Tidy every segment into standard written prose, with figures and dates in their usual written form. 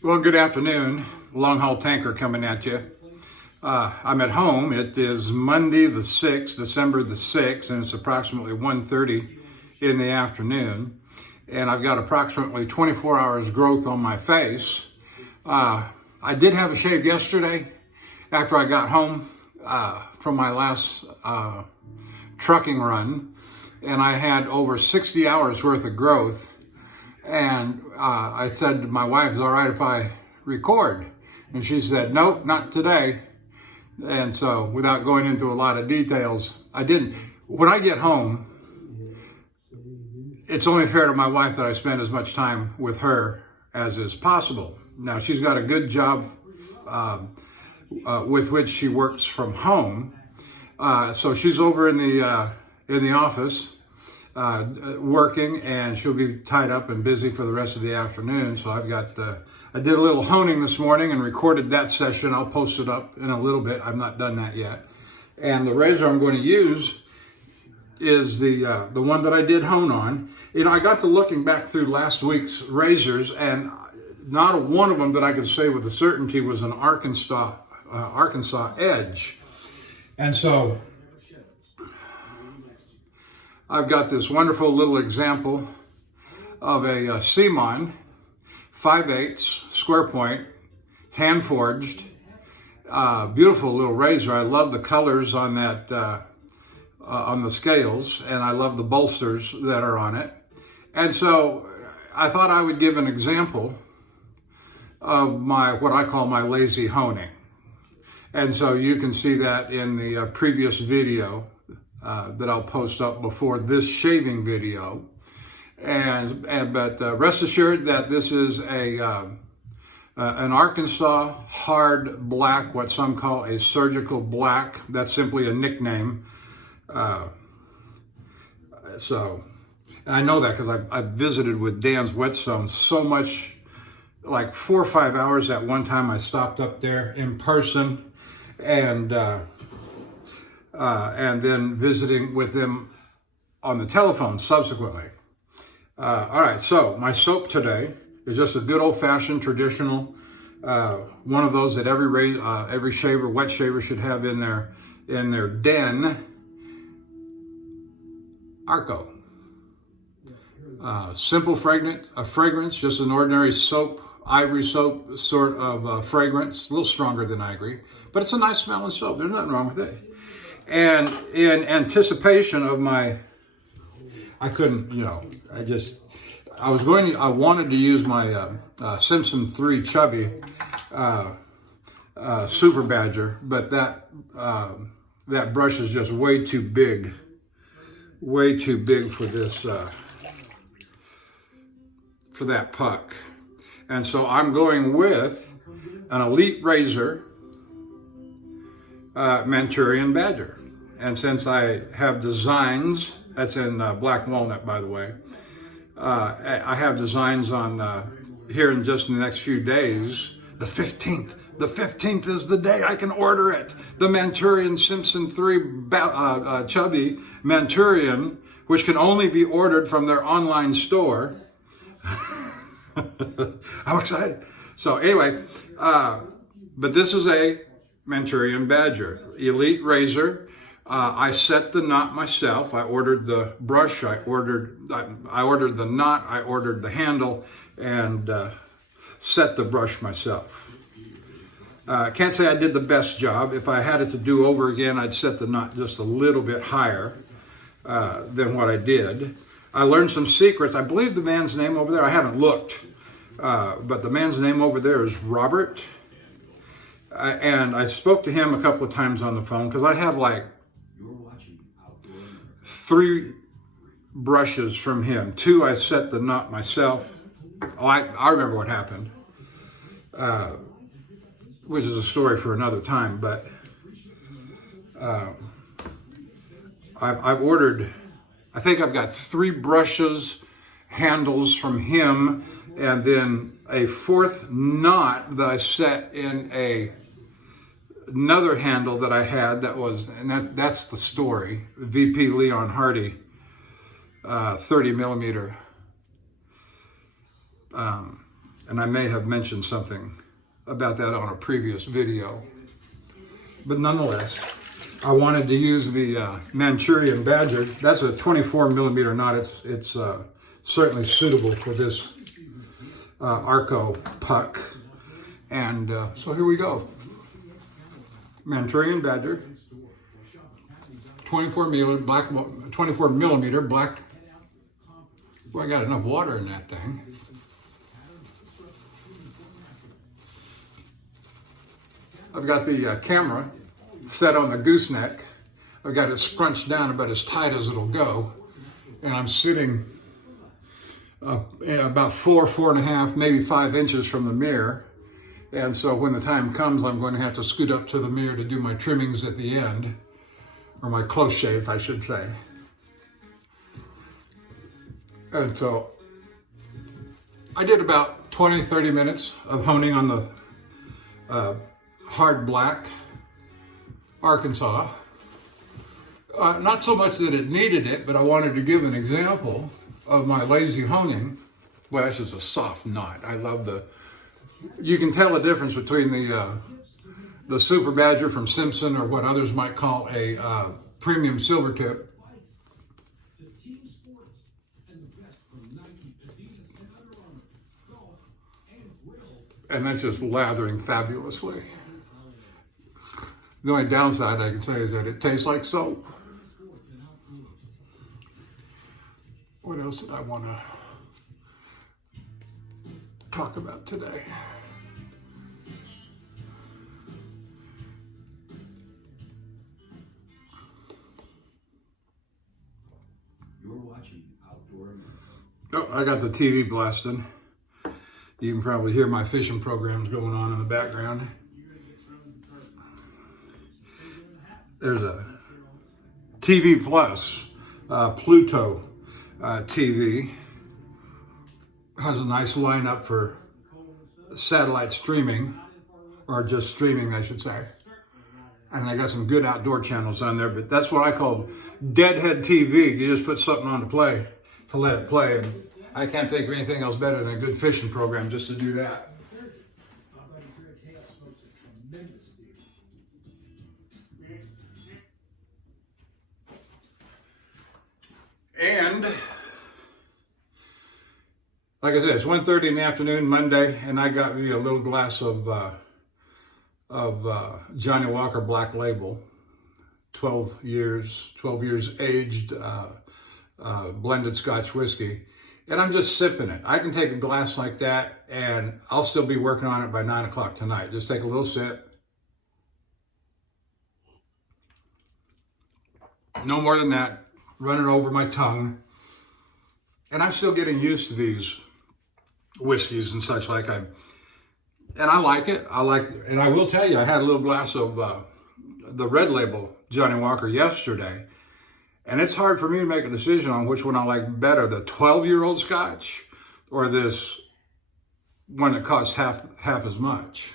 Well, good afternoon. Longhaultanker coming at you. I'm at home. It is Monday the 6th, December the 6th, and it's approximately 1:30 in the afternoon. And I've got approximately 24 hours growth on my face. I did have a shave yesterday after I got home from my last trucking run, and I had over 60 hours worth of growth. And I said to my wife, "Is it all right if I record?" And she said, "Nope, not today." And so without going into a lot of details, I didn't. When I get home, it's only fair to my wife that I spend as much time with her as is possible. Now, she's got a good job with which she works from home. So she's over in the office working, and she'll be tied up and busy for the rest of the afternoon. So I've got, I did a little honing this morning and recorded that session. I'll post it up in a little bit. I've not done that yet. And the razor I'm going to use is the one that I did hone on. You know, I got to looking back through last week's razors, and not one of them that I could say with a certainty was an Arkansas edge. And so I've got this wonderful little example of a C-MON 5/8 square point, hand forged, beautiful little razor. I love the colors on that, on the scales, and I love the bolsters that are on it. And so I thought I would give an example of what I call my lazy honing. And so you can see that in the previous video that I'll post up before this shaving video. But rest assured that this is an Arkansas hard black, what some call a surgical black. That's simply a nickname. So I know that because I've visited with Dan's Whetstone so much, like 4 or 5 hours at one time. I stopped up there in person, and then visiting with them on the telephone subsequently. All right, so my soap today is just a good old-fashioned traditional, one of those that every shaver, wet shaver, should have in their den. ARKO. Simple fragrance, just an ordinary soap, ivory soap sort of fragrance, a little stronger than ivory, but it's a nice smelling soap. There's nothing wrong with it. And in anticipation of I couldn't, you know, I wanted to use my Simpson 3 Chubby Super Badger, but that brush is just way too big for this, for that puck. And so I'm going with an Elite Razor Manchurian Badger. And since I have designs, that's in Black Walnut, by the way, I have designs on here in just the next few days. The 15th. The 15th is the day I can order it. The Manchurian Simpson 3 Chubby Manchurian, which can only be ordered from their online store. I'm excited. So anyway, but this is a Manchurian Badger, Elite Razor. I set the knot myself. I ordered the brush, I ordered the knot, I ordered the handle, and set the brush myself. Can't say I did the best job. If I had it to do over again, I'd set the knot just a little bit higher than what I did. I learned some secrets. I believe the man's name over there, I haven't looked, but the man's name over there is Robert. And I spoke to him a couple of times on the phone because I have like 3 brushes from him. 2, I set the knot myself. Oh, I remember what happened, which is a story for another time. But I've ordered, I think I've got 3 brushes, handles from him, and then a 4th knot that I set in another handle that I had that was, and that's the story, VP Leon Hardy 30 millimeter And I may have mentioned something about that on a previous video. But nonetheless, I wanted to use the Manchurian Badger. That's a 24 millimeter knot. It's certainly suitable for this ARKO puck. And so here we go. Manchurian Badger, 24 millimeter black. Boy, I got enough water in that thing. I've got the camera set on the gooseneck. I've got it scrunched down about as tight as it'll go. And I'm sitting about 4.5, maybe 5 inches from the mirror. And so when the time comes, I'm going to have to scoot up to the mirror to do my trimmings at the end, or my close shaves, I should say. And so I did about 20, 30 minutes of honing on the hard black Arkansas. Not so much that it needed it, but I wanted to give an example of my lazy honing. Well, that's just a soft knot. I love you can tell the difference between the Super Badger from Simpson, or what others might call a premium silver tip. And that's just lathering fabulously. The only downside I can say is that it tastes like soap. What else did I want to talk about today? You're watching Outdoor. Oh, I got the TV blasting. You can probably hear my fishing programs going on in the background. There's a TV Plus, Pluto TV. Has a nice lineup for satellite streaming, or just streaming, I should say. And they got some good outdoor channels on there, but that's what I call deadhead TV. You just put something on to let it play. And I can't think of anything else better than a good fishing program just to do that. And like I said, it's 1:30 in the afternoon, Monday, and I got me a little glass of Johnny Walker Black Label, 12 years aged blended Scotch whiskey. And I'm just sipping it. I can take a glass like that and I'll still be working on it by 9 o'clock tonight. Just take a little sip. No more than that. Running over my tongue. And I'm still getting used to these whiskeys and such like. And I like it. And I will tell you, I had a little glass of the Red Label Johnny Walker yesterday. And it's hard for me to make a decision on which one I like better, the 12-year-old Scotch or this one that costs half as much.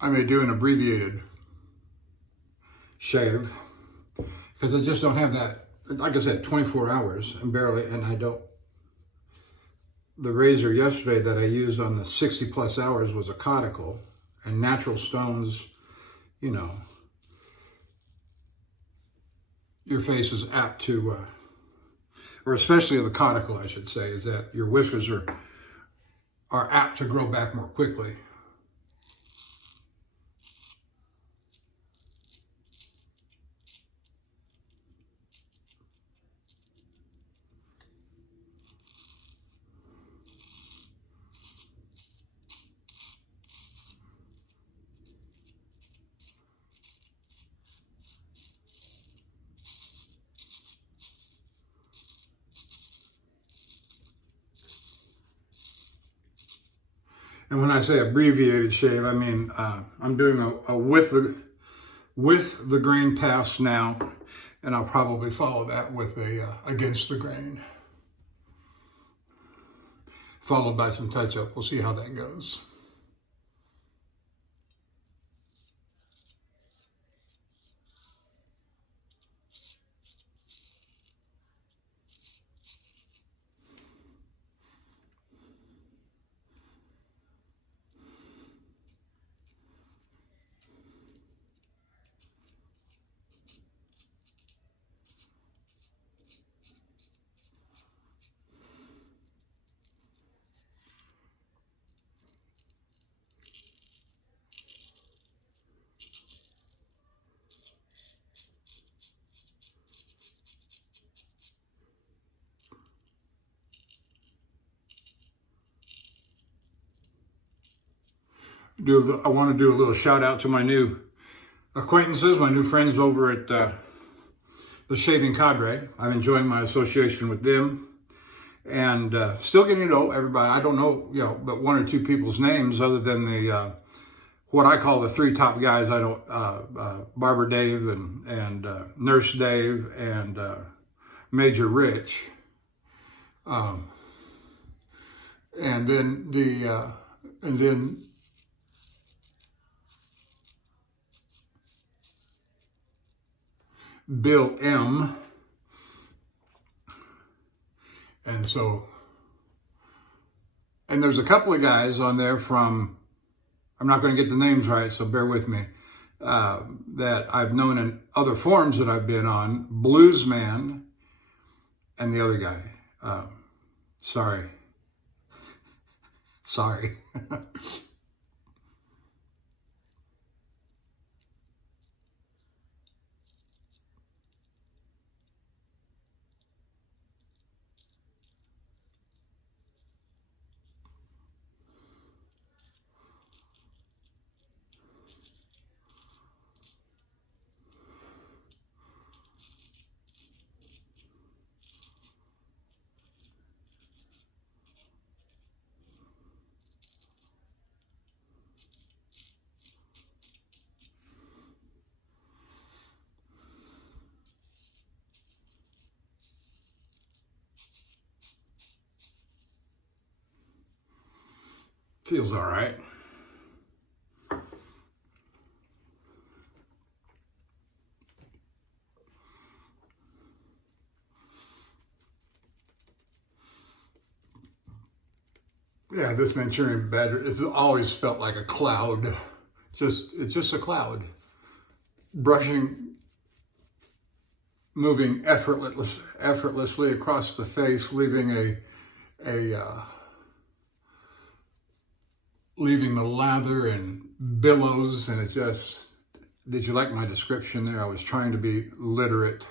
I may do an abbreviated shave because I just don't have that, like I said, 24 hours and barely, and I don't. The razor yesterday that I used on the 60 plus hours was a conical, and natural stones, you know, your face is apt to, or especially the conical, I should say, is that your whiskers are apt to grow back more quickly. And when I say abbreviated shave, I mean I'm doing a with the grain pass now, and I'll probably follow that with a against the grain, followed by some touch-up. We'll see how that goes. I want to do a little shout out to my new acquaintances, my new friends over at the Shaving Cadre. I'm enjoying my association with them, and still getting to know everybody. I don't know, but one or two people's names other than the what I call the three top guys. I don't Barber Dave and Nurse Dave and Major Rich, and then Bill M. And there's a couple of guys on there from, I'm not going to get the names right, so bear with me, that I've known in other forums that I've been on, Blues Man, and the other guy. Sorry. Feels all right. Yeah, this Manchurian bed, it's always felt like a cloud. It's just a cloud. Brushing, moving effortlessly across the face, leaving leaving the lather and billows, and it just, did you like my description there? I was trying to be literate.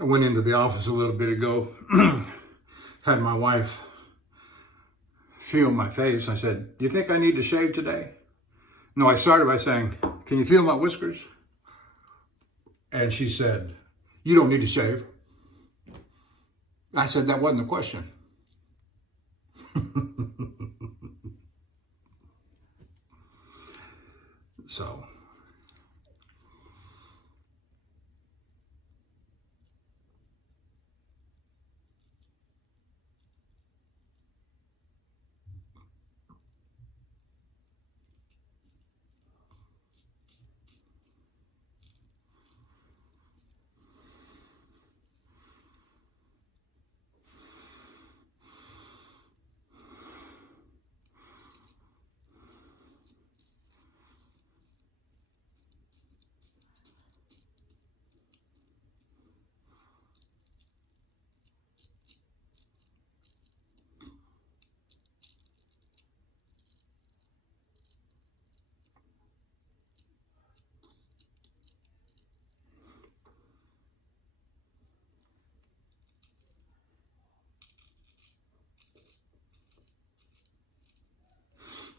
I went into the office a little bit ago, had my wife feel my face. I said, do you think I need to shave today? No, I started by saying, can you feel my whiskers? And she said, you don't need to shave. I said, that wasn't the question. So.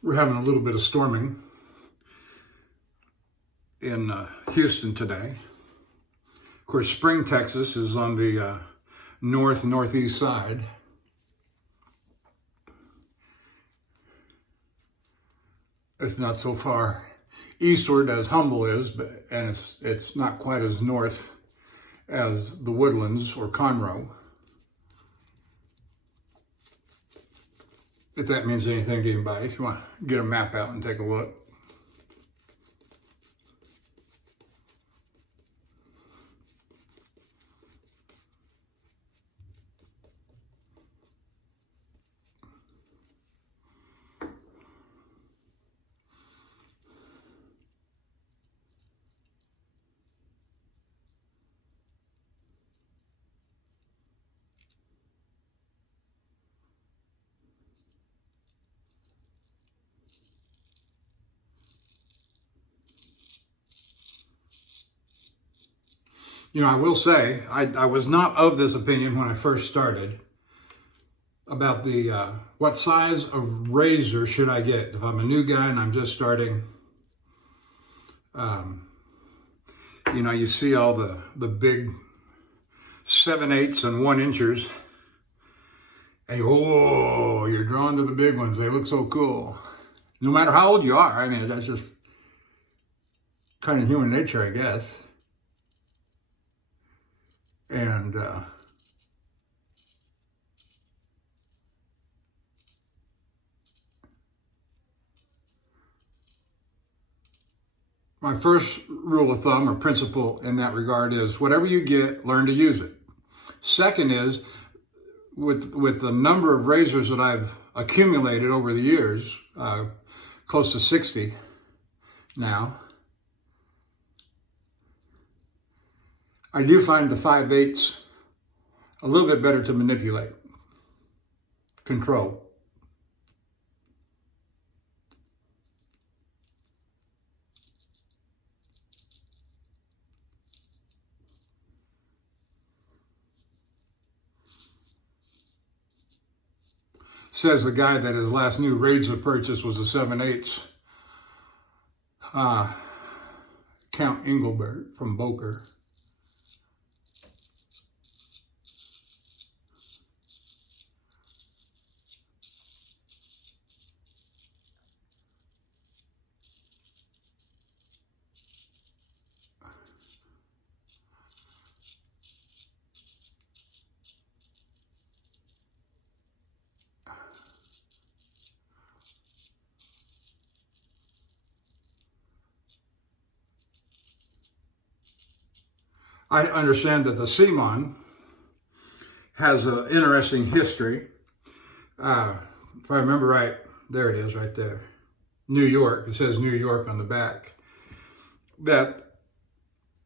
We're having a little bit of storming in Houston today. Of course, Spring, Texas is on the northeast side. It's not so far eastward as Humble is, and it's not quite as north as the Woodlands or Conroe. If that means anything to anybody, if you want to get a map out and take a look. You know, I will say, I was not of this opinion when I first started about the what size of razor should I get if I'm a new guy and I'm just starting. You know, you see all the big 7/8 and 1 inchers, and you're drawn to the big ones. They look so cool. No matter how old you are, I mean, that's just kind of human nature, I guess. And my first rule of thumb or principle in that regard is whatever you get, learn to use it. Second is, with the number of razors that I've accumulated over the years, close to 60 now, I do find the 5/8 a little bit better to manipulate, control. Says the guy that his last new razor purchase was a 7/8. Count Engelbert from Boker. I understand that the C-MON has an interesting history. If I remember right, there it is right there. New York, it says New York on the back. That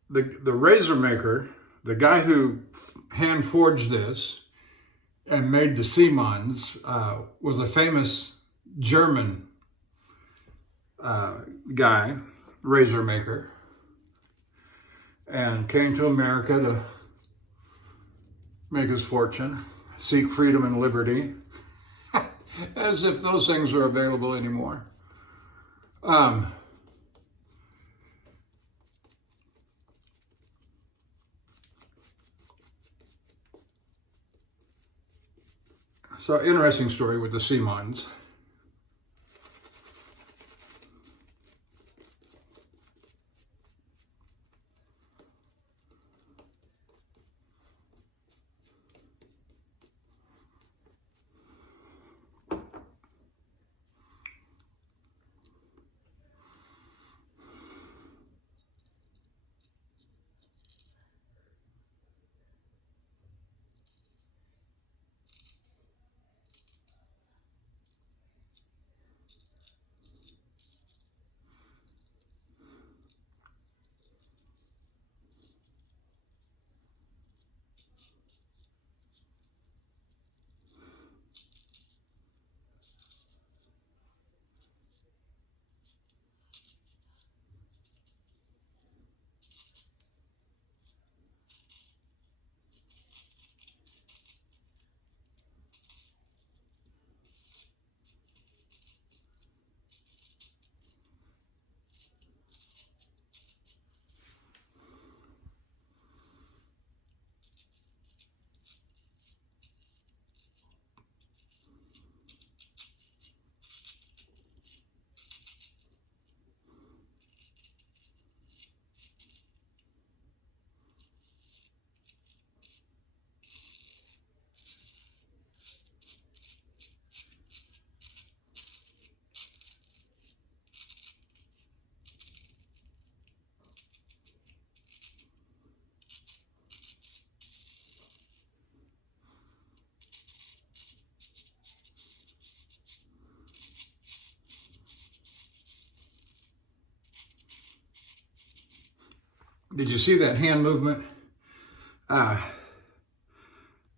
the razor maker, the guy who hand forged this and made the C-MONs, was a famous German guy, razor maker, and came to America to make his fortune, seek freedom and liberty, as if those things were available anymore. So interesting story with the C-MONs. Did you see that hand movement?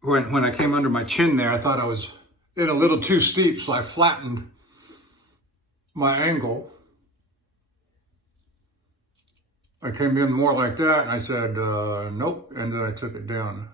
When I came under my chin there, I thought I was in a little too steep, so I flattened my angle. I came in more like that, and I said, nope, and then I took it down.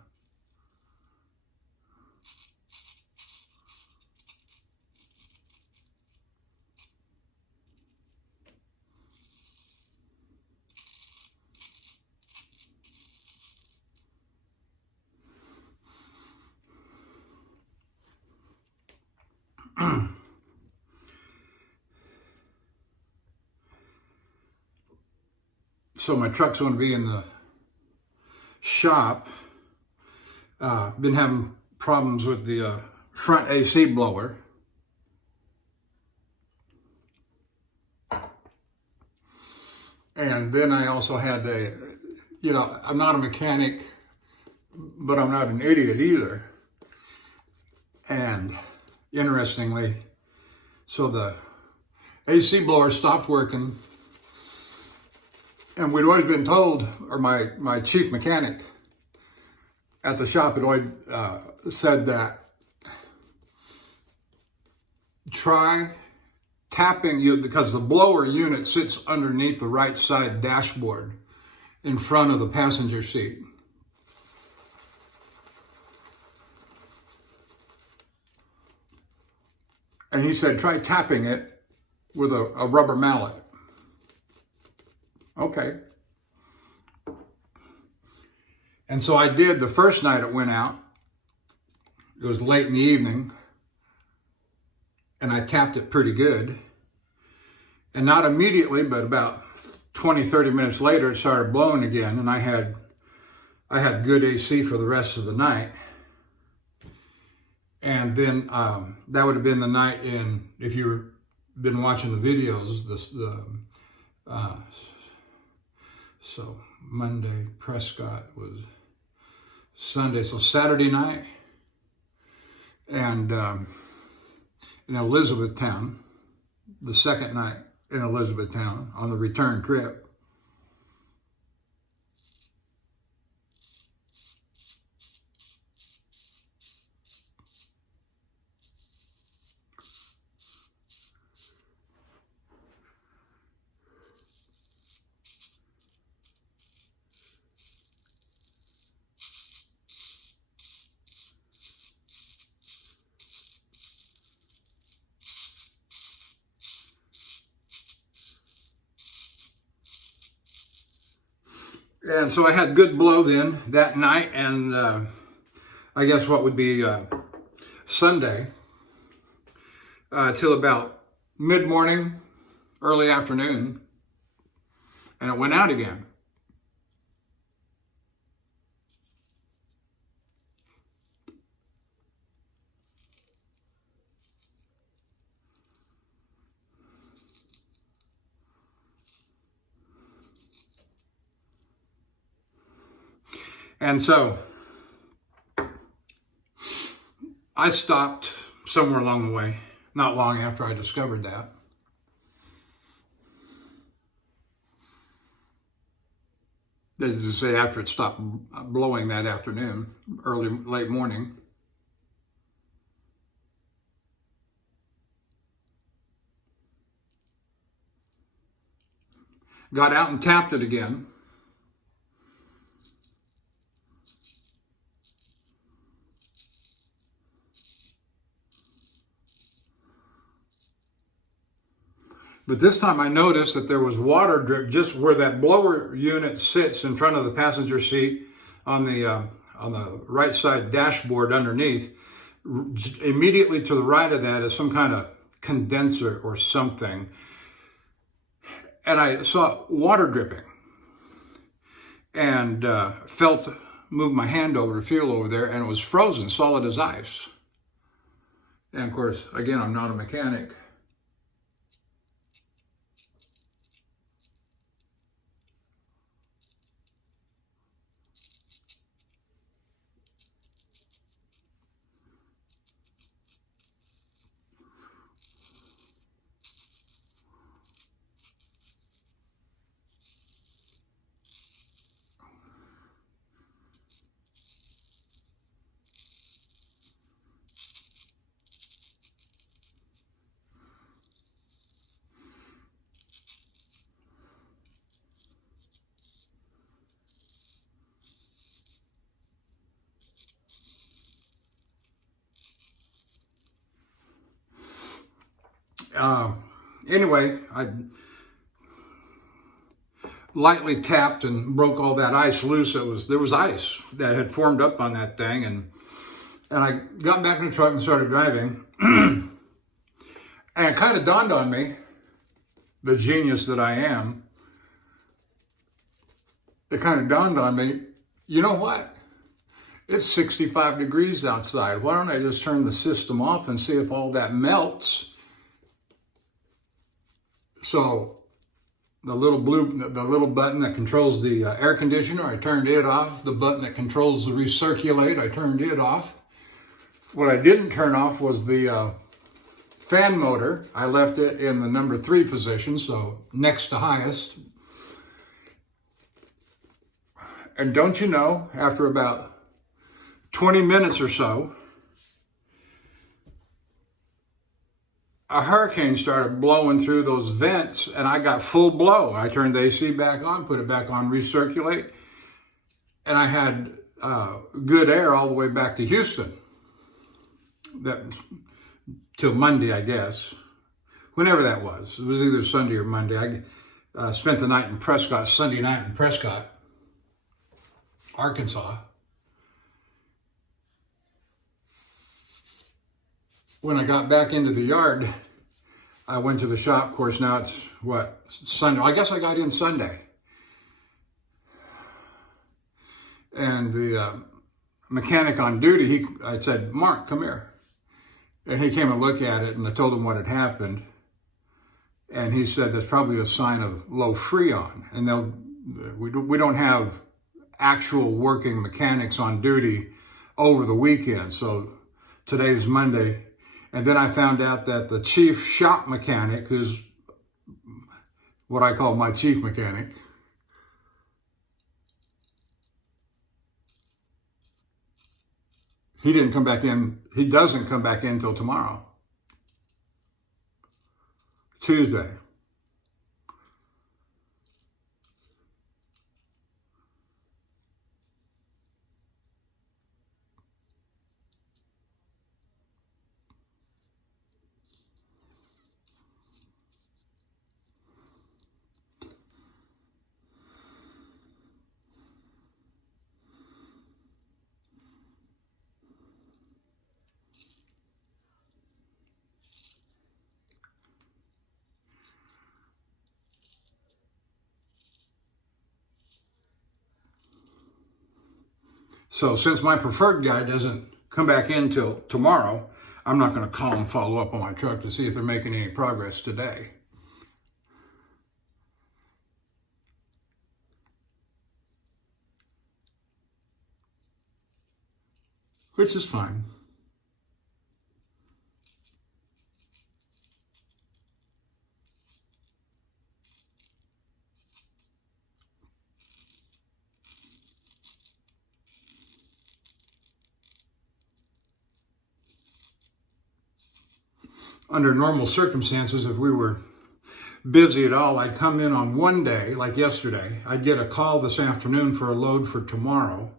So my truck's going to be in the shop. Been having problems with the front AC blower. And then I also had I'm not a mechanic, but I'm not an idiot either. And interestingly, so the AC blower stopped working. And we'd always been told, or my chief mechanic at the shop had always said that try tapping because the blower unit sits underneath the right side dashboard in front of the passenger seat. And he said, try tapping it with a rubber mallet. Okay. And so I did the first night it went out. It was late in the evening. And I tapped it pretty good. And not immediately, but about 20, 30 minutes later, it started blowing again. And I had good AC for the rest of the night. And then that would have been the night if you've been watching the videos, so Monday, Prescott was Sunday, so Saturday night, and in Elizabethtown, the second night in Elizabethtown on the return trip. And so I had good blow then that night, and I guess what would be Sunday till about mid-morning, early afternoon, and it went out again. And so I stopped somewhere along the way, not long after I discovered that. That is to say, after it stopped blowing that afternoon, late morning. Got out and tapped it again. But this time I noticed that there was water drip just where that blower unit sits in front of the passenger seat on the right side dashboard underneath. Immediately to the right of that is some kind of condenser or something. And I saw water dripping and moved my hand over to feel over there, and it was frozen, solid as ice. And of course, again, I'm not a mechanic. Anyway, I lightly tapped and broke all that ice loose. There was ice that had formed up on that thing, and I got back in the truck and started driving. And it kind of dawned on me, the genius that I am, it kind of dawned on me, you know what? It's 65 degrees outside. Why don't I just turn the system off and see if all that melts? So the little button that controls the air conditioner, I turned it off. The button that controls the recirculate, I turned it off. What I didn't turn off was the fan motor. I left it in the number 3 position, so next to highest. And don't you know, after about 20 minutes or so, a hurricane started blowing through those vents, and I got full blow. I turned the AC back on, put it back on recirculate, and I had good air all the way back to Houston. Till Monday, I guess. Whenever that was. It was either Sunday or Monday. I spent the night in Prescott, Sunday night in Prescott, Arkansas. When I got back into the yard, I went to the shop. Of course, now it's what? Sunday. I guess I got in Sunday. And the mechanic on duty, I said, Mark, come here. And he came and looked at it, and I told him what had happened. And he said, that's probably a sign of low freon. And we don't have actual working mechanics on duty over the weekend. So today's Monday. And then I found out that the chief shop mechanic, who's what I call my chief mechanic, he didn't come back in. He doesn't come back in till tomorrow, Tuesday. So since my preferred guy doesn't come back in till tomorrow, I'm not going to call and follow up on my truck to see if they're making any progress today. Which is fine. Under normal circumstances, if we were busy at all, I'd come in on one day, like yesterday. I'd get a call this afternoon for a load for tomorrow,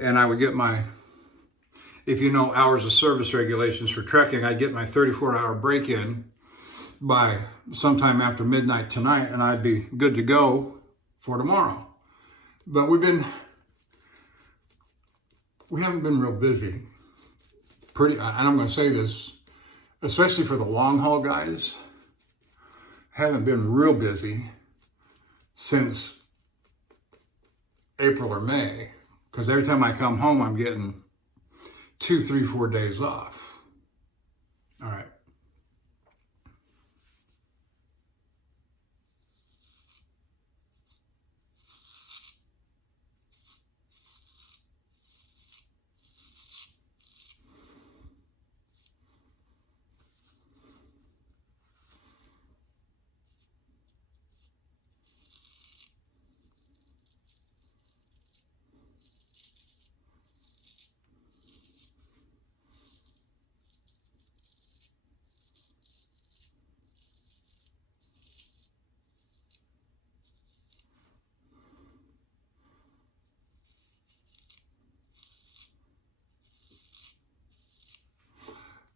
and I would get my, if you know hours of service regulations for trucking, I'd get my 34-hour break-in by sometime after midnight tonight, and I'd be good to go for tomorrow. But we haven't been real busy. And I'm going to say this, especially for the long haul guys, haven't been real busy since April or May, because every time I come home, I'm getting 2, 3, 4 days off. All right.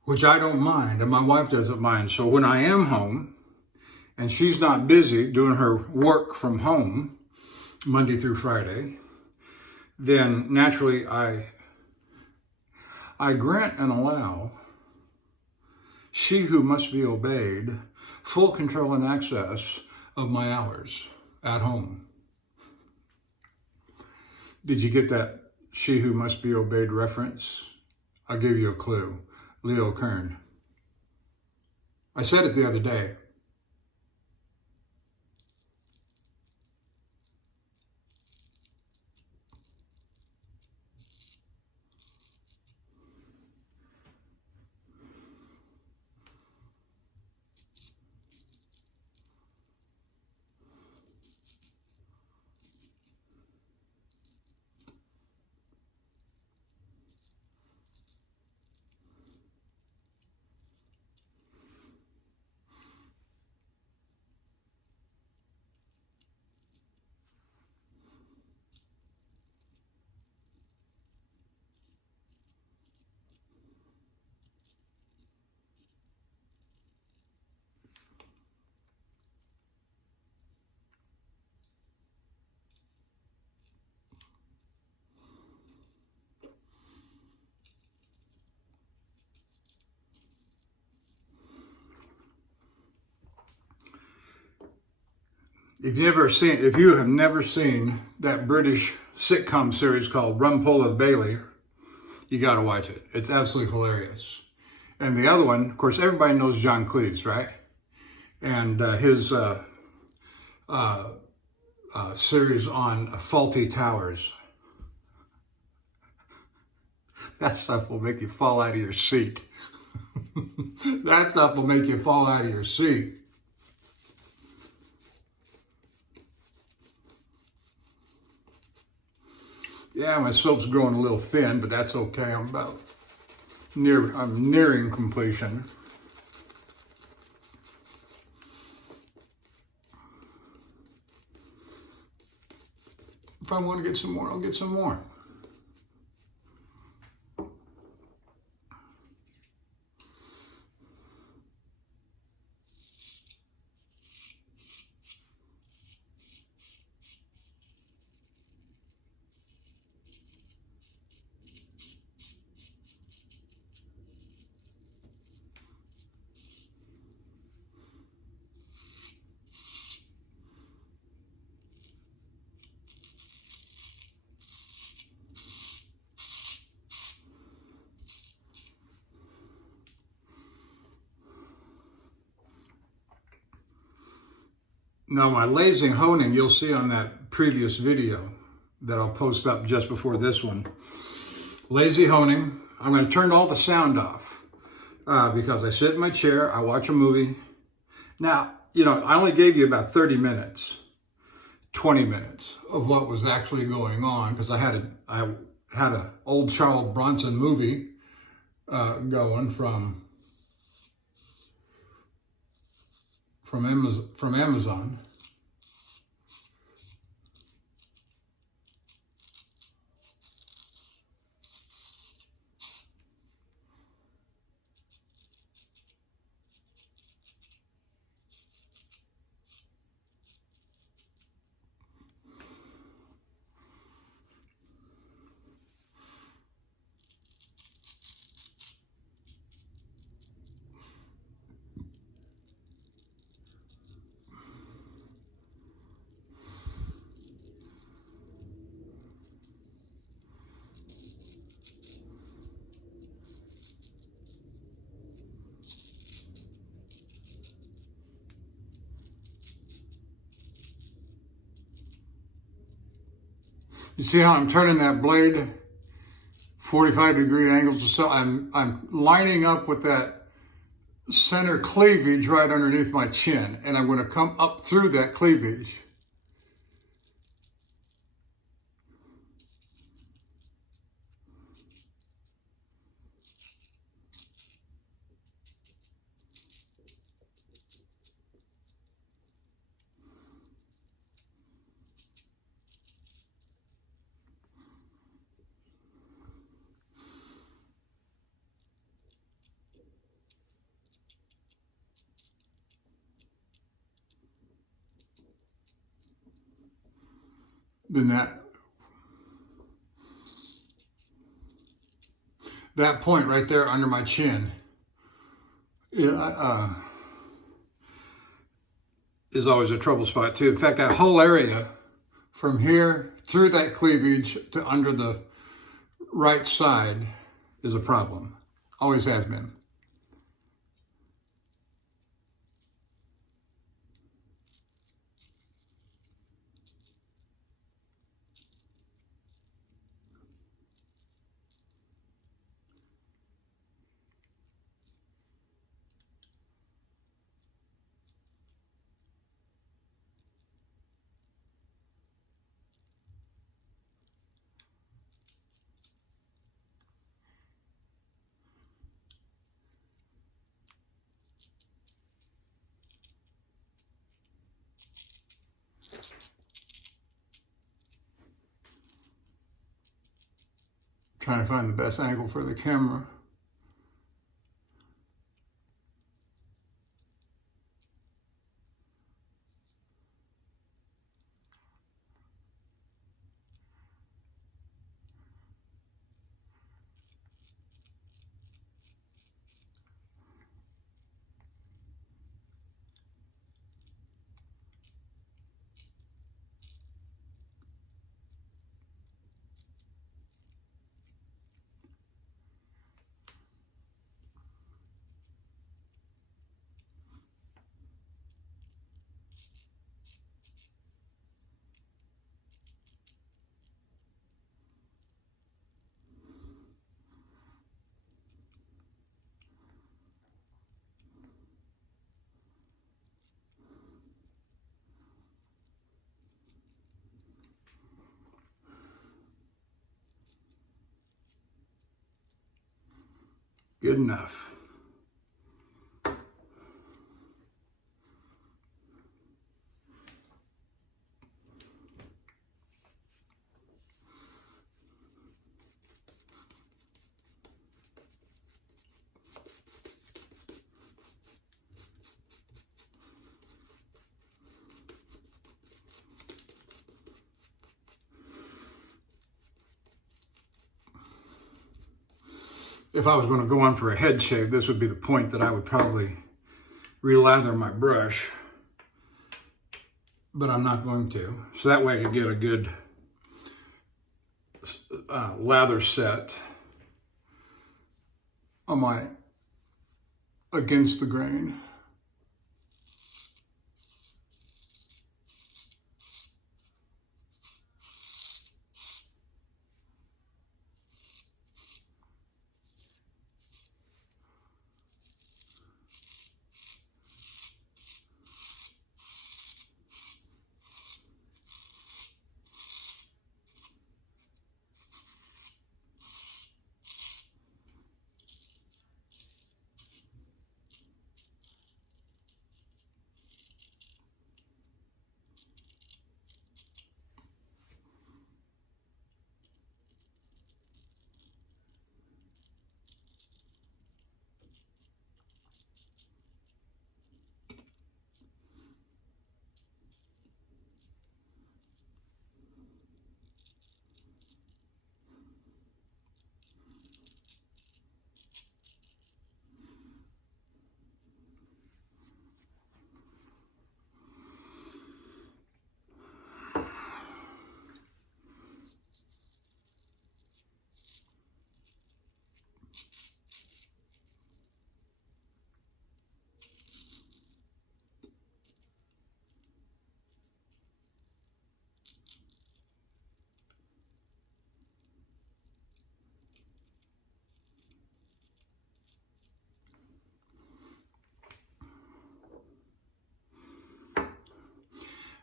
which I don't mind, and my wife doesn't mind. So when I am home and she's not busy doing her work from home, Monday through Friday, then naturally I grant and allow she who must be obeyed full control and access of my hours at home. Did you get that she who must be obeyed reference? I'll give you a clue. Leo Kern. I said it the other day. If you have never seen that British sitcom series called Rumpole of Bailey, you got to watch it. It's absolutely hilarious. And the other one, of course, everybody knows John Cleese, right? And his series on Faulty Towers. That stuff will make you fall out of your seat. That stuff will make you fall out of your seat. Yeah, my soap's growing a little thin, but that's okay. I'm nearing completion. If I want to get some more, I'll get some more. Now my lazy honing, you'll see on that previous video that I'll post up just before this one. Lazy honing, I'm going to turn all the sound off because I sit in my chair, I watch a movie. Now, you know, I only gave you about 30 minutes, 20 minutes of what was actually going on because I had a old Charles Bronson movie going from Amazon. You see how I'm turning that blade 45-degree angles or so? I'm lining up with that center cleavage right underneath my chin, and I'm going to come up through that cleavage. then that point right there under my chin is always a trouble spot too. In fact, that whole area from here through that cleavage to under the right side is a problem. Always has been. Trying to find the best angle for the camera. Good enough. If I was going to go on for a head shave, this would be the point that I would probably relather my brush, but I'm not going to. So that way I could get a good lather set on my against the grain.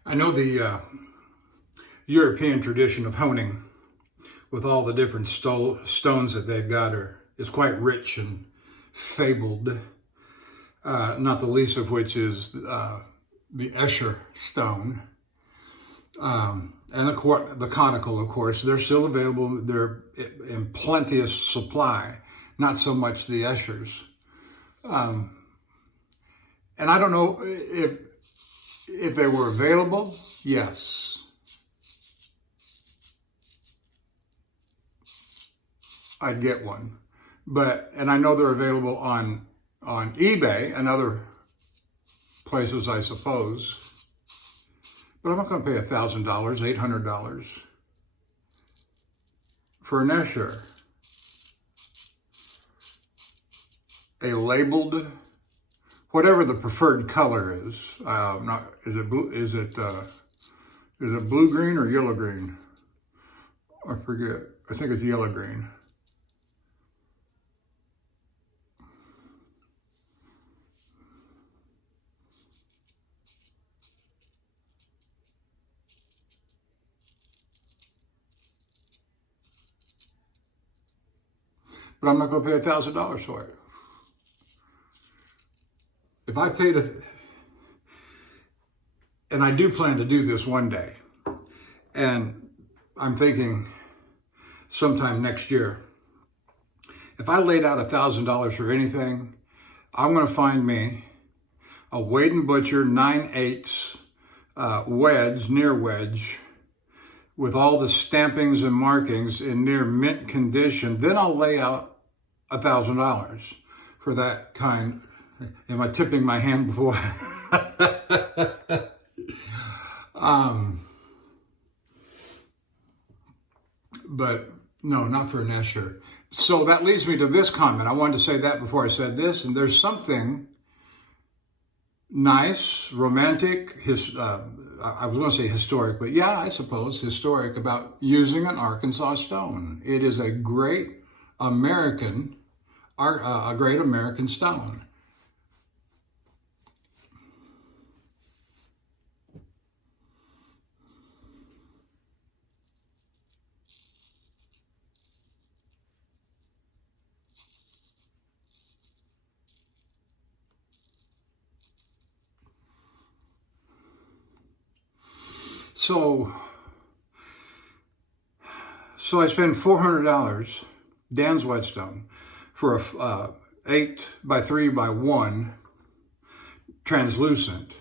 I know the European tradition of honing with all the different stones that they've got is quite rich and fabled, not the least of which is the Escher stone. And the conical, of course, they're still available. They're in plenteous supply, not so much the Eschers. And I don't know if they were available, yes. I'd get one. And I know they're available on eBay and other places, I suppose. But I'm not going to pay $1,000, $800 for an Escher. A labeled, whatever the preferred color is. Is it blue green or yellow green? I forget. I think it's yellow green. But I'm not going to pay $1,000 for it. If I paid and I do plan to do this one day, and I'm thinking sometime next year, if I laid out $1,000 for anything, I'm going to find me a Wade & Butcher 9/8 wedge, near wedge, with all the stampings and markings in near mint condition. Then I'll lay out $1,000 for that kind. Am I tipping my hand before? But no, not for an Escher. So that leads me to this comment. I wanted to say that before I said this. And there's something nice, romantic, I was going to say historic, but yeah, I suppose historic about using an Arkansas stone. It is a great American stone. So I spend $400, Dan's Whetstone, for a 8x3x1 translucent.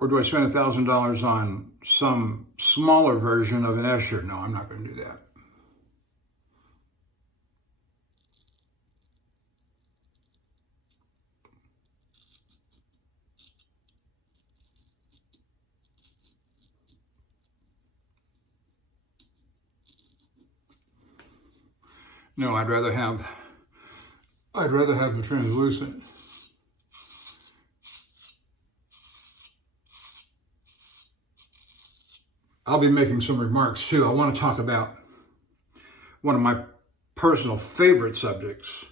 Or do I spend $1,000 on some smaller version of an Escher? No, I'm not going to do that. No, I'd rather have the translucent. I'll be making some remarks too. I want to talk about one of my personal favorite subjects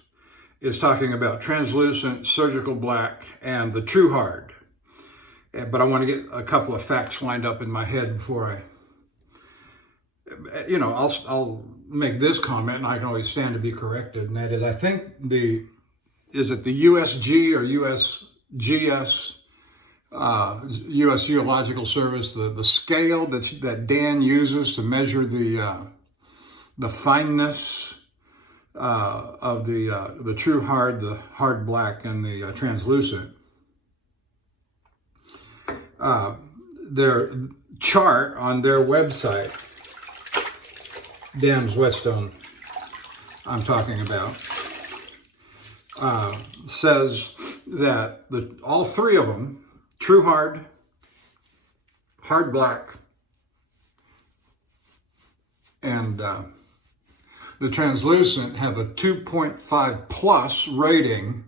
is talking about translucent, surgical black, and the true hard. But I want to get a couple of facts lined up in my head before I'll make this comment, and I can always stand to be corrected. And that is, I think is it the USG or USGS, U.S. Geological Service, the scale that Dan uses to measure the fineness of the true hard, the hard black, and the translucent. Their chart on their website, Dan's Whetstone I'm talking about, says that all three of them, true hard, hard black, and the translucent, have a 2.5 plus rating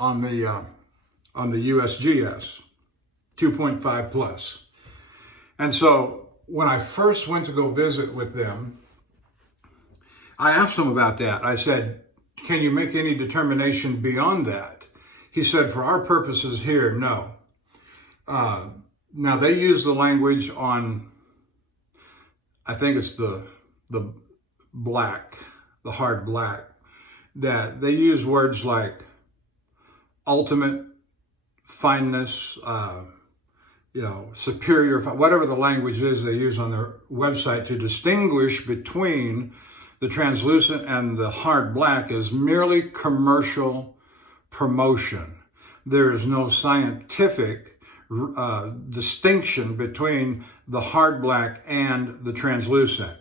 on the USGS, 2.5 plus. And so when I first went to go visit with them, I asked them about that. I said, can you make any determination beyond that? He said, for our purposes here, no. Now they use the language on, I think it's the black, the hard black, that they use words like ultimate fineness, superior, whatever the language is they use on their website to distinguish between the translucent and the hard black is merely commercial promotion. There is no scientific distinction between the hard black and the translucent.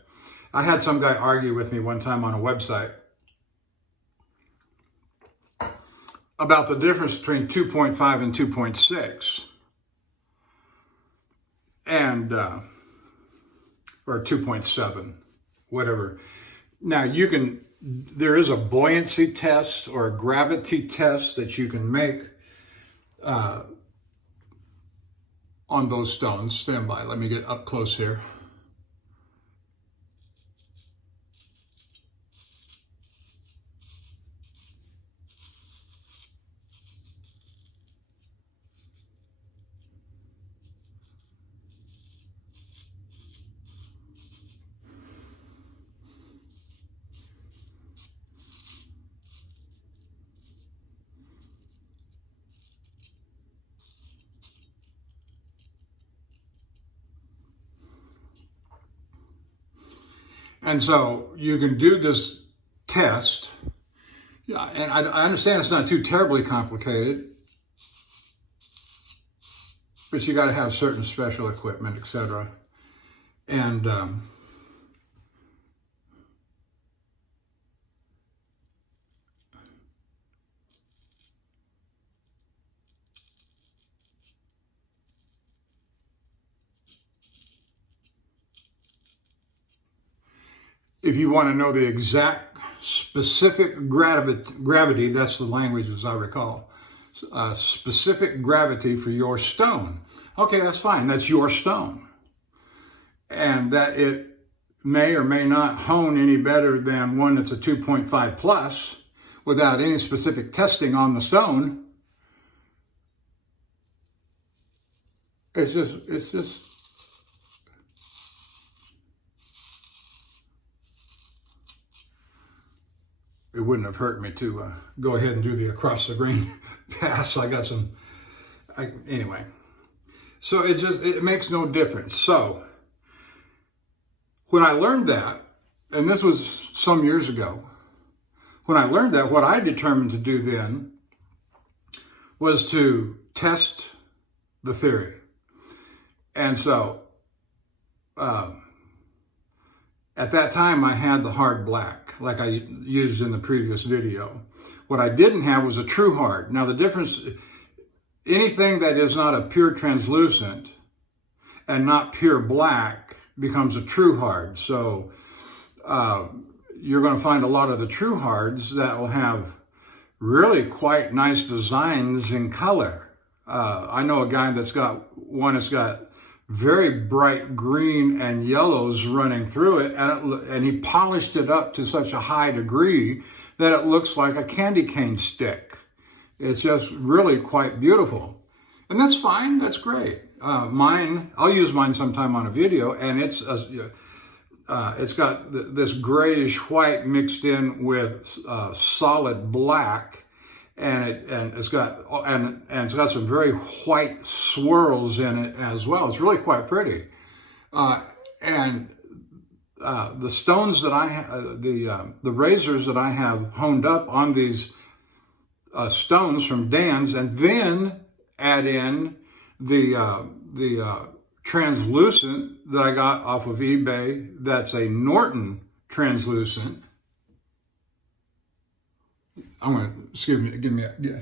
I had some guy argue with me one time on a website about the difference between 2.5 and 2.6 and or 2.7, whatever. Now there is a buoyancy test or a gravity test that you can make on those stones. Stand by, let me get up close here. And so you can do this test. Yeah, and I understand it's not too terribly complicated, but you got to have certain special equipment, etc. And if you want to know the exact specific gravity, that's the language as I recall, specific gravity for your stone. Okay, that's fine. That's your stone. And that it may or may not hone any better than one that's a 2.5 plus without any specific testing on the stone. It's just. It wouldn't have hurt me to go ahead and do the across the green pass. I got some, anyway. So it makes no difference. So when I learned that, and this was some years ago, when I learned that, what I determined to do then was to test the theory. And so at that time, I had the hard black, like I used in the previous video. What I didn't have was a true hard. Now the difference, anything that is not a pure translucent and not pure black becomes a true hard. So you're going to find a lot of the true hards that will have really quite nice designs in color. I know a guy that's got one that's got very bright green and yellows running through it, and he polished it up to such a high degree that it looks like a candy cane stick. It's just really quite beautiful. And that's fine, that's great. Mine, I'll use mine sometime on a video, and it's got this grayish white mixed in with solid black. And it's got some very white swirls in it as well. It's really quite pretty. And the stones that I have, the razors that I have honed up on these stones from Dan's, and then add in the translucent that I got off of eBay. That's a Norton translucent. I'm going to, excuse me, give me a, yeah.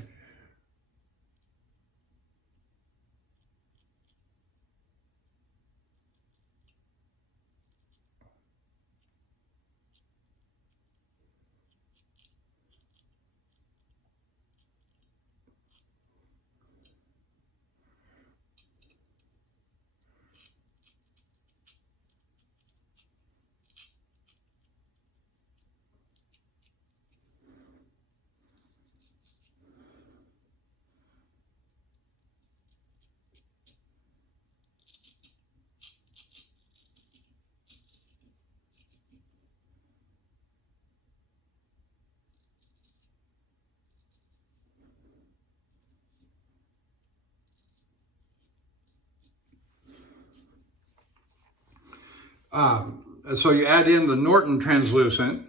So you add in the Norton translucent.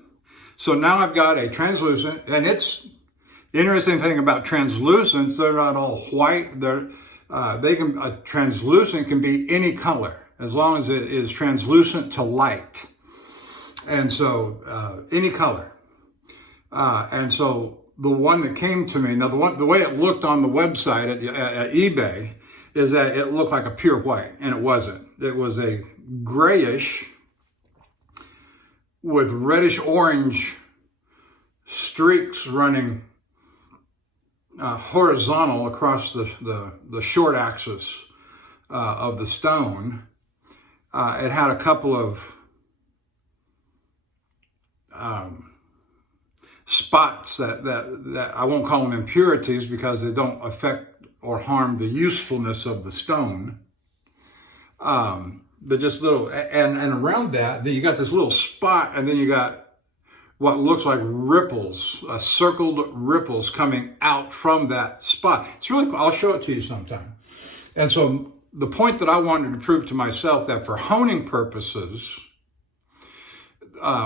So now I've got a translucent, and it's the interesting thing about translucents, they're not all white. They're Translucent can be any color as long as it is translucent to light. And so any color. And so the one that came to me, now the way it looked on the website at eBay is that it looked like a pure white, and it wasn't. It was a grayish with reddish orange streaks running horizontal across the short axis of the stone. It had a couple of spots that I won't call them impurities because they don't affect or harm the usefulness of the stone. But just little, and around that, then you got this little spot, and then you got what looks like ripples, circled ripples coming out from that spot. It's really cool. I'll show it to you sometime. And so the point that I wanted to prove to myself that for honing purposes,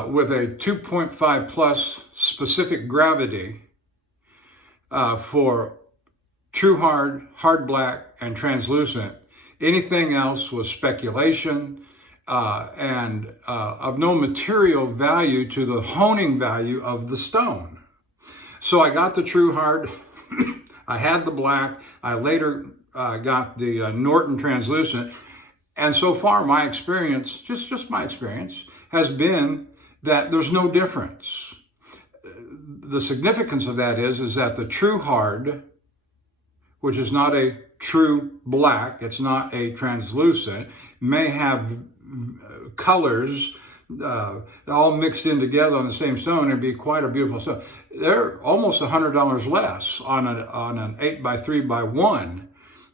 with a 2.5 plus specific gravity for true hard, hard black, and translucent, anything else was speculation and of no material value to the honing value of the stone. So I got the true hard, I had the black, I later got the Norton translucent, and so far my experience, just my experience, has been that there's no difference. The significance of that is that the true hard, which is not a true black, it's not a translucent, may have colors all mixed in together on the same stone and be quite a beautiful stone. They're almost $100 less on an 8x3x1.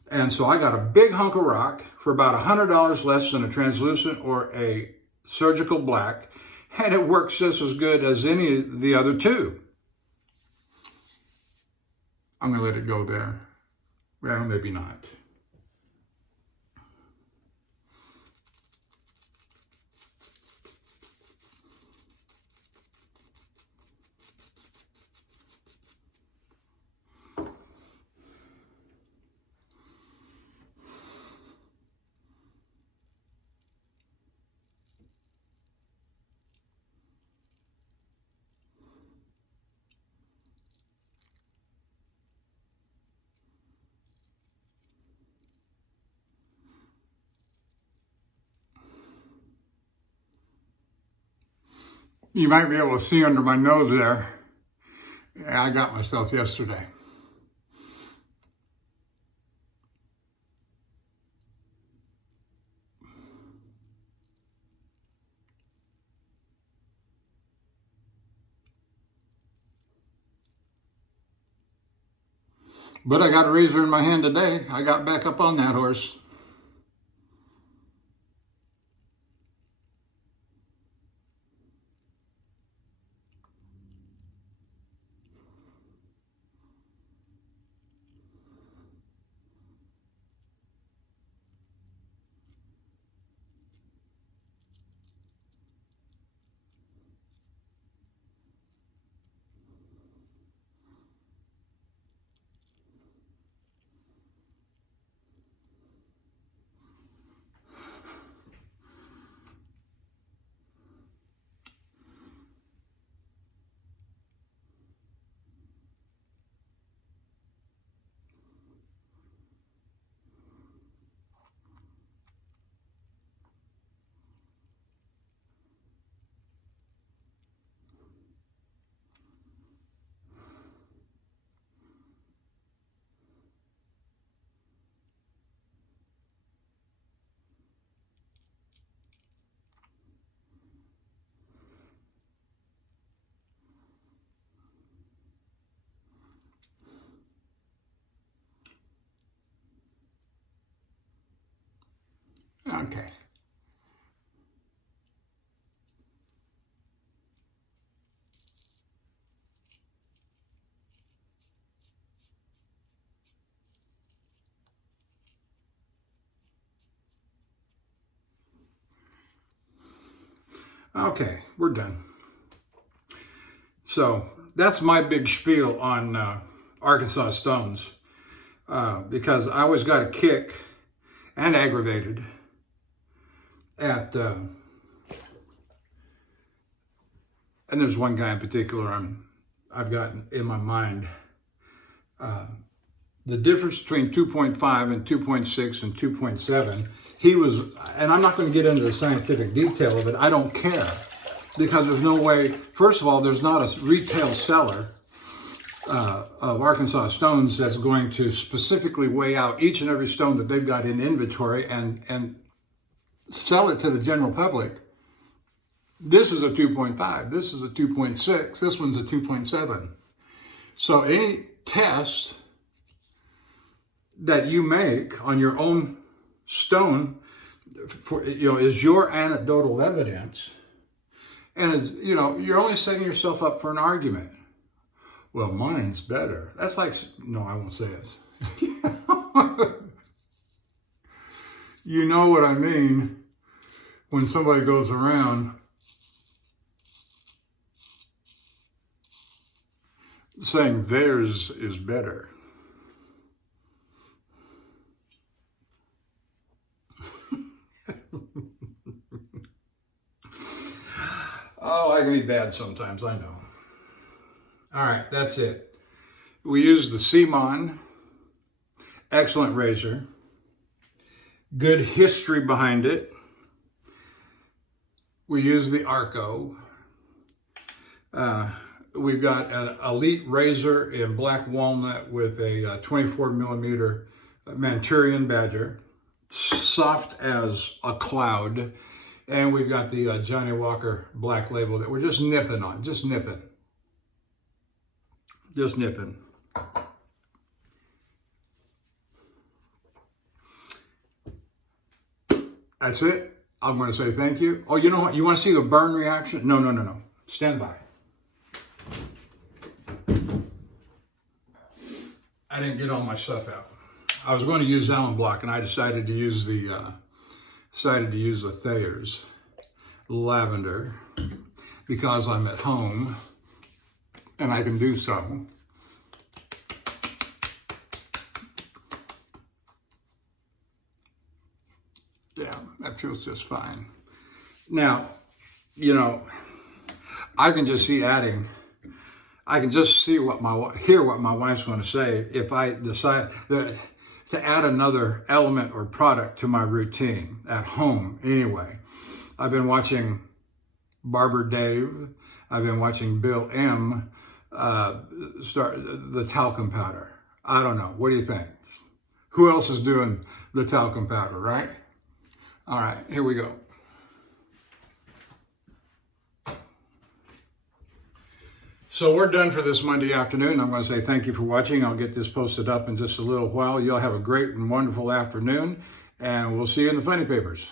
And so I got a big hunk of rock for about $100 less than a translucent or a surgical black, and it works just as good as any of the other two. I'm going to let it go there. Well, maybe not. You might be able to see under my nose there. Yeah, I got myself yesterday. But I got a razor in my hand today. I got back up on that horse. Okay. Okay, we're done. So that's my big spiel on Arkansas stones. because I always got a kick and aggravated at, and there's one guy in particular I've got in my mind. The difference between 2.5 and 2.6 and 2.7, he was, and I'm not going to get into the scientific detail of it, I don't care, because there's no way, first of all, there's not a retail seller of Arkansas stones that's going to specifically weigh out each and every stone that they've got in inventory and sell it to the general public. This is a 2.5, this is a 2.6, this one's a 2.7. So any test that you make on your own stone, is your anecdotal evidence, and it's, you're only setting yourself up for an argument. Well, mine's better. That's like, no, I won't say it. You know what I mean when somebody goes around saying theirs is better. Oh, I can be bad sometimes, I know. All right, that's it. We use the C-MON, excellent razor, good history behind it. We use the ARKO. We've got an elite razor in Black Walnut with a 24 millimeter Manchurian badger, soft as a cloud. And we've got the Johnny Walker Black Label that we're just nipping on, just nipping. Just nipping. That's it. I'm going to say thank you. Oh, you know what? You want to see the burn reaction? No. Stand by. I didn't get all my stuff out. I was going to use Allen Block, and I decided to use the Thayer's Lavender because I'm at home and I can do so. Yeah, that feels just fine. Now, I can just see adding. I can just hear what my wife's going to say if I decide to add another element or product to my routine at home. Anyway, I've been watching Barber Dave. I've been watching Bill M. Start the talcum powder. I don't know. What do you think? Who else is doing the talcum powder, right? All right, here we go. So we're done for this Monday afternoon. I'm going to say thank you for watching. I'll get this posted up in just a little while. You'll have a great and wonderful afternoon, and we'll see you in the funny papers.